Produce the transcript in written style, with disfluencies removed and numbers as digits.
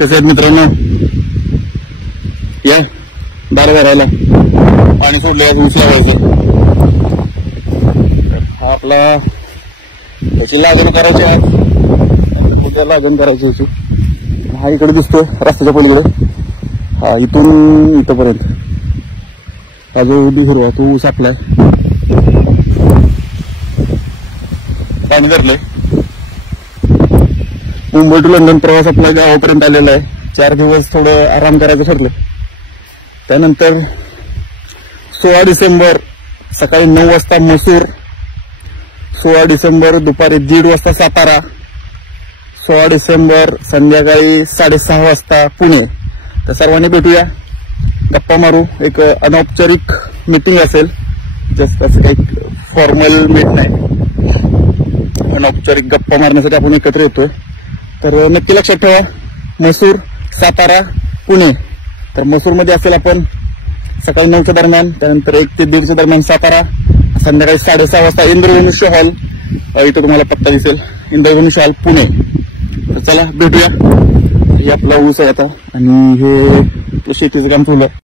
कसे आहेत मित्रांनो, या दार भरायला पाणी सोडले ऊस लावायचं. हा आपला त्याची लागण करायची आहे, उद्या लागण करायची याची. हा इकडे दिसतोय रस्त्याच्या पलीकडे, हा इथून इथपर्यंत हा जो हिरवा तो ऊस आपलाय. पाणी धरलंय. मुंबई टू लंडन प्रवास आपल्या गावापर्यंत आलेला आहे. 4 दिवस थोडं आराम करायचं ठरलं. त्यानंतर 16 डिसेंबर सकाळी 9 वाजता मसूर, 16 डिसेंबर दुपारी 1:30 वाजता सातारा, 16 डिसेंबर संध्याकाळी 6:30 वाजता पुणे. तर सर्वांनी भेटूया, गप्पा मारू. एक अनौपचारिक मीटिंग असेल, जस्ट असं काही फॉर्मल मीट नाही, अनौपचारिक गप्पा मारण्यासाठी आपण एकत्र येतोय. तर नक्की लक्षात ठेवा, मसूर, सातारा, पुणे. तर मसूरमध्ये असेल आपण सकाळी 9च्या दरम्यान, त्यानंतर 1 ते 1:30च्या दरम्यान सातारा, संध्याकाळी 6:30 वाजता इंद्रधनुष्य हॉल, इथं तुम्हाला पत्ता दिसेल, इंद्रधनुष्य हॉल पुणे. तर चला भेटूया. हे आपला ऊस आहे आता आणि हे शेतीचं काम चालू आहे.